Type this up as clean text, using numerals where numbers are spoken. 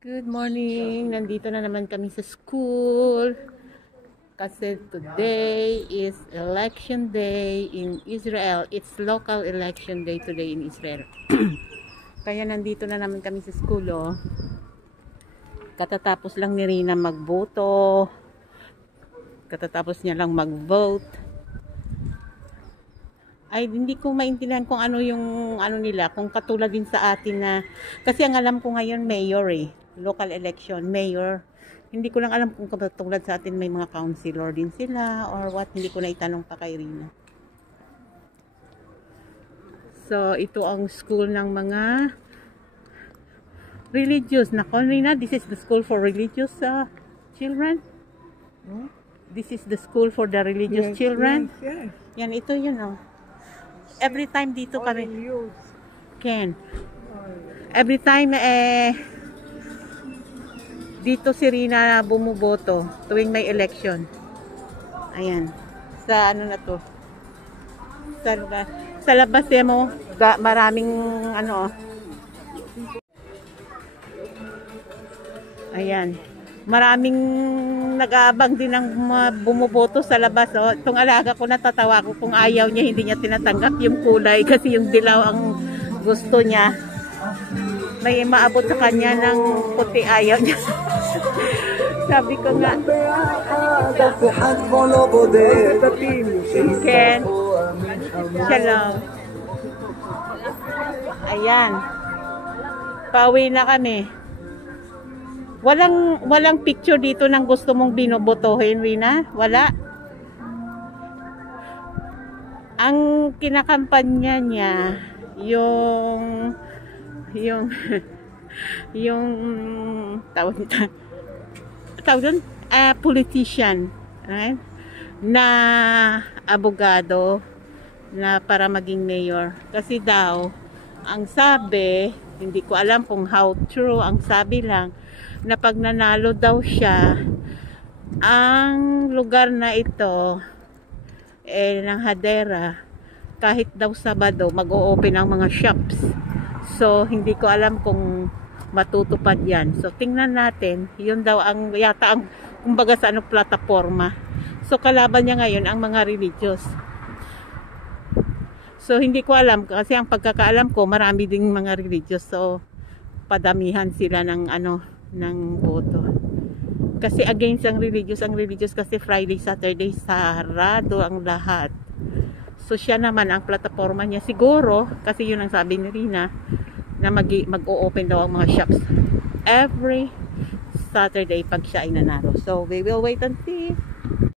Good morning! Nandito na naman kami sa school kasi today is election day in Israel. It's local election day today in Israel. Kaya nandito na naman kami sa school. Oh. Katatapos lang ni Rina magboto. Katatapos niya lang mag-vote. Ay, hindi ko maintindihan kung ano yung nila, kung katulad din sa atin na, kasi ang alam ko ngayon mayor local election, mayor. Hindi ko lang alam kung katulad sa atin may mga councilor din sila or what, hindi ko na itanong pa kay Rina. So, ito ang school ng mga religious. Nako, Rina, this is the school for religious children. This is the school for the religious children. Yes. Yan, ito yun, oh. Every time dito kami Ken. Every time dito si Rina bumuboto tuwing may election. Ayan. Sa ano na to? Sa labas mo maraming ano. Ayan. Maraming nag-aabang din ng bumuboto sa labas. Oh. Itong alaga ko, natatawa ko kung ayaw niya, hindi niya tinatanggap yung kulay kasi yung dilaw ang gusto niya. May maabot sa kanya ng puti, ayaw niya. Sabi ko nga, Ken, shalom. Ayan. Pauwi na kami. Walang picture dito ng gusto mong binobotohin, Rina? Wala. Ang kinakampanya niya yung tawag politician, right? Na abogado na para maging mayor. Kasi daw ang sabi, hindi ko alam kung how true, ang sabi lang na pag nanalo daw siya, ang lugar na ito ng Hadera, kahit daw Sabado mag-o-open ang mga shops. So hindi ko alam kung matutupad yan. So tingnan natin, yun daw ang yata ang kumbaga sa plataforma. So kalaban niya ngayon ang mga religious. So hindi ko alam kasi ang pagkakaalam ko marami ding mga religious. So padamihan sila ng ng boto. Kasi against ang religious kasi Friday, Saturday, sarado ang lahat. So siya naman ang plataforma niya siguro, kasi yun ang sabi ni Rina, na mag-o-open daw ang mga shops every Saturday pag siya ay nanalo. So we will wait and see.